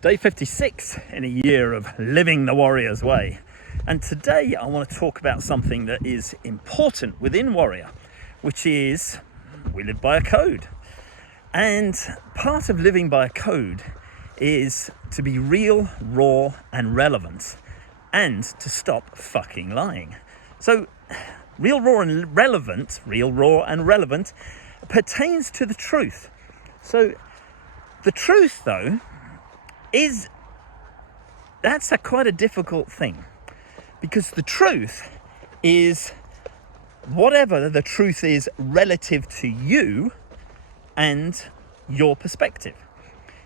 Day 56 in a year of living the warrior's way. And today I want to talk about something that is important within Warrior, which is we live by a code. And part of living by a code is to be real, raw and relevant, and to stop fucking lying. So real, raw and relevant pertains to the truth. So the truth, though, that's quite a difficult thing, because the truth is whatever the truth is relative to you and your perspective.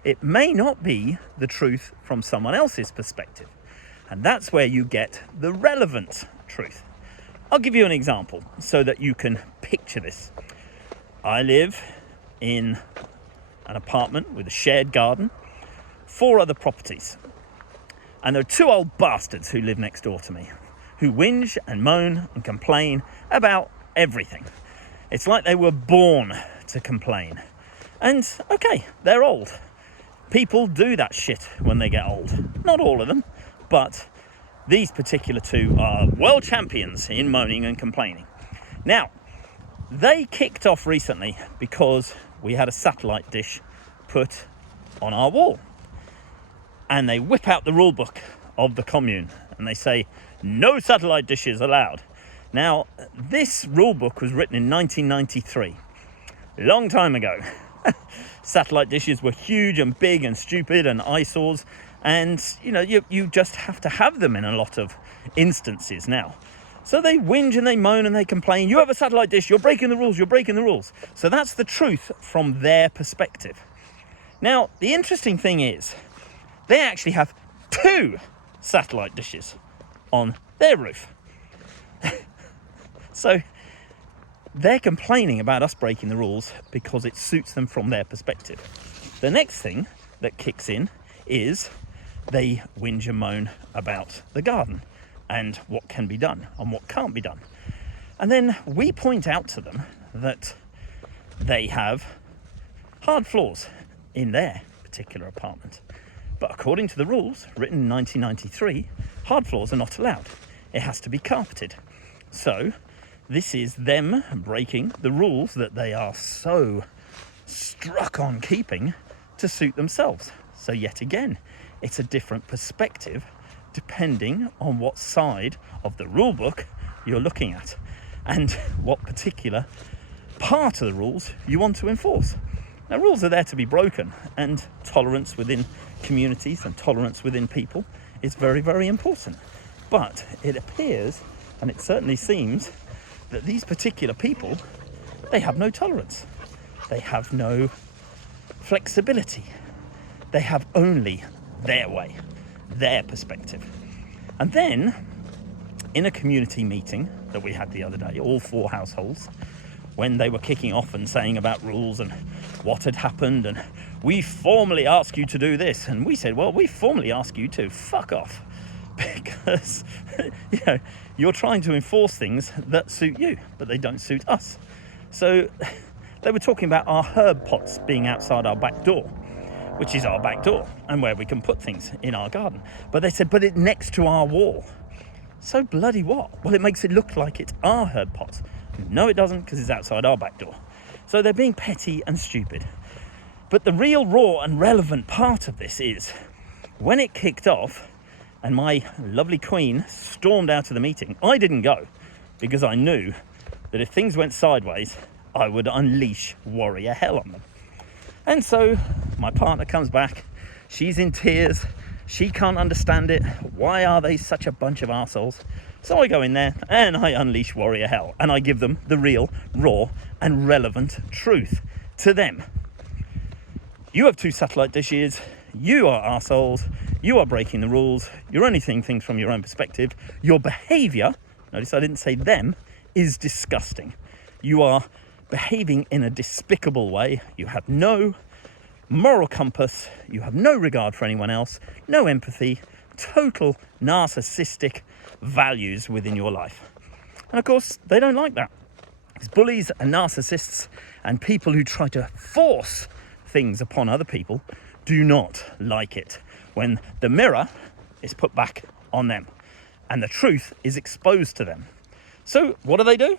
It may not be the truth from someone else's perspective, and that's where you get the relevant truth. I'll give you an example so that you can picture this. I live in an apartment with a shared garden, 4 other properties. And there are 2 old bastards who live next door to me, who whinge and moan and complain about everything. It's like they were born to complain. And okay, they're old. People do that shit when they get old. Not all of them, but these particular 2 are world champions in moaning and complaining. Now, they kicked off recently because we had a satellite dish put on our wall. And they whip out the rule book of the commune and they say, no satellite dishes allowed. Now, this rule book was written in 1993, a long time ago. Satellite dishes were huge and big and stupid and eyesores, and you just have to have them in a lot of instances now. So they whinge and they moan and they complain, you have a satellite dish, you're breaking the rules. So that's the truth from their perspective. Now, the interesting thing is, they actually have 2 satellite dishes on their roof. So they're complaining about us breaking the rules because it suits them from their perspective. The next thing that kicks in is they whinge and moan about the garden and what can be done and what can't be done. And then we point out to them that they have hard floors in their particular apartment. But according to the rules written in 1993, hard floors are not allowed. It has to be carpeted. So this is them breaking the rules that they are so struck on keeping to suit themselves. So yet again, it's a different perspective depending on what side of the rule book you're looking at and what particular part of the rules you want to enforce. Now, rules are there to be broken, and tolerance within communities and tolerance within people is very, very important. But it appears, and it certainly seems, that these particular people, they have no tolerance. They have no flexibility. They have only their way, their perspective. And then, in a community meeting that we had the other day, all 4 households, when they were kicking off and saying about rules and what had happened, and we formally ask you to do this, and we said, well, we formally ask you to fuck off, because you're trying to enforce things that suit you, but they don't suit us. So they were talking about our herb pots being outside our back door, which is our back door and where we can put things in our garden. But they said, but it's next to our wall. So bloody what? Well, it makes it look like it's our herb pots. No, it doesn't, because it's outside our back door. So they're being petty and stupid. But the real, raw and relevant part of this is when it kicked off and my lovely queen stormed out of the meeting, I didn't go because I knew that if things went sideways, I would unleash warrior hell on them. And so my partner comes back. She's in tears. She can't understand it. Why are they such a bunch of arseholes? So I go in there and I unleash warrior hell and I give them the real, raw and relevant truth to them. You have 2 satellite dishes. You are arseholes. You are breaking the rules. You're only seeing things from your own perspective. Your behaviour, notice I didn't say them, is disgusting. You are behaving in a despicable way. You have no moral compass. You have no regard for anyone else. No empathy. Total narcissistic values within your life. And of course, they don't like that. It's bullies and narcissists and people who try to force things upon other people do not like it. when the mirror is put back on them and the truth is exposed to them. So what do?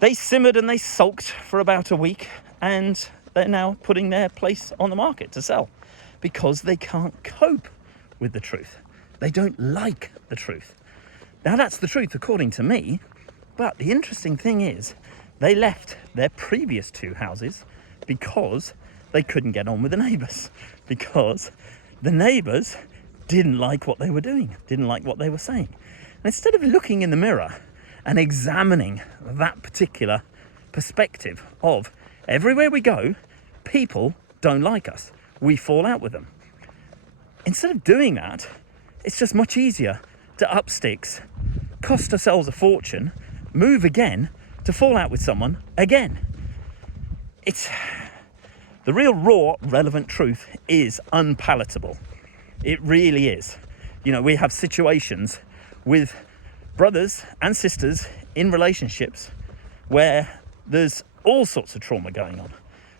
They simmered and they sulked for about a week, and they're now putting their place on the market to sell because they can't cope with the truth. They don't like the truth. Now that's the truth according to me, but the interesting thing is they left their previous 2 houses because they couldn't get on with the neighbours, because the neighbours didn't like what they were doing, didn't like what they were saying. And instead of looking in the mirror and examining that particular perspective of everywhere we go, people don't like us, we fall out with them. Instead of doing that, it's just much easier to up sticks, cost ourselves a fortune, move again to fall out with someone again. It's the real raw, relevant truth is unpalatable. It really is. You know, we have situations with brothers and sisters in relationships where there's all sorts of trauma going on,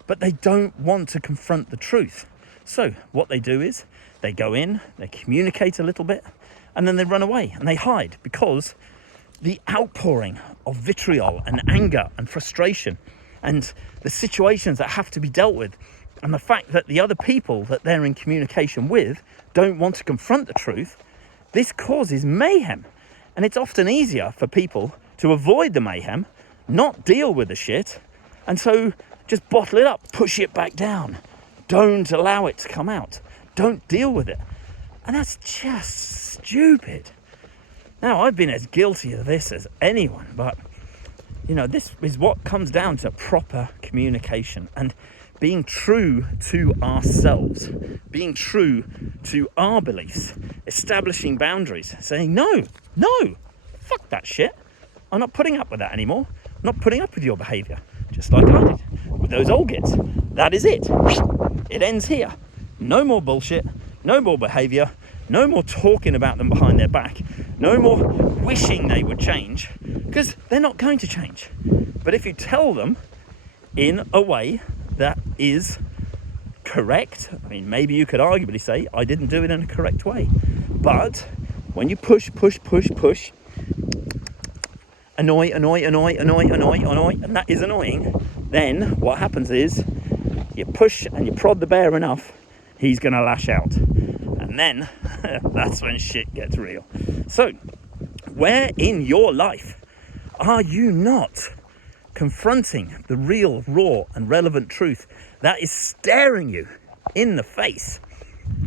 but they don't want to confront the truth. So what they do is they go in, they communicate a little bit, and then they run away and they hide, because the outpouring of vitriol and anger and frustration and the situations that have to be dealt with, and the fact that the other people that they're in communication with don't want to confront the truth, this causes mayhem. And it's often easier for people to avoid the mayhem, not deal with the shit, and so just bottle it up, push it back down. Don't allow it to come out. Don't deal with it. And that's just stupid. Now, I've been as guilty of this as anyone, but, you know, this is what comes down to proper communication and being true to ourselves, being true to our beliefs, establishing boundaries, saying, no, fuck that shit. I'm not putting up with that anymore. I'm not putting up with your behaviour, just like I did with those old gits. That is it. It ends here. No more bullshit, no more behaviour, no more talking about them behind their back, no more wishing they would change, because they're not going to change. But if you tell them in a way that is correct, I mean, maybe you could arguably say I didn't do it in a correct way, but when you push, annoy, and that is annoying, then what happens is you push and you prod the bear enough, he's going to lash out. And then that's when shit gets real. So, where in your life are you not confronting the real, raw and relevant truth that is staring you in the face?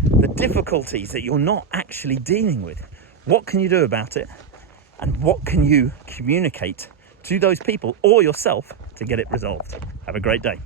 The difficulties that you're not actually dealing with. What can you do about it? And what can you communicate to those people or yourself to get it resolved? Have a great day.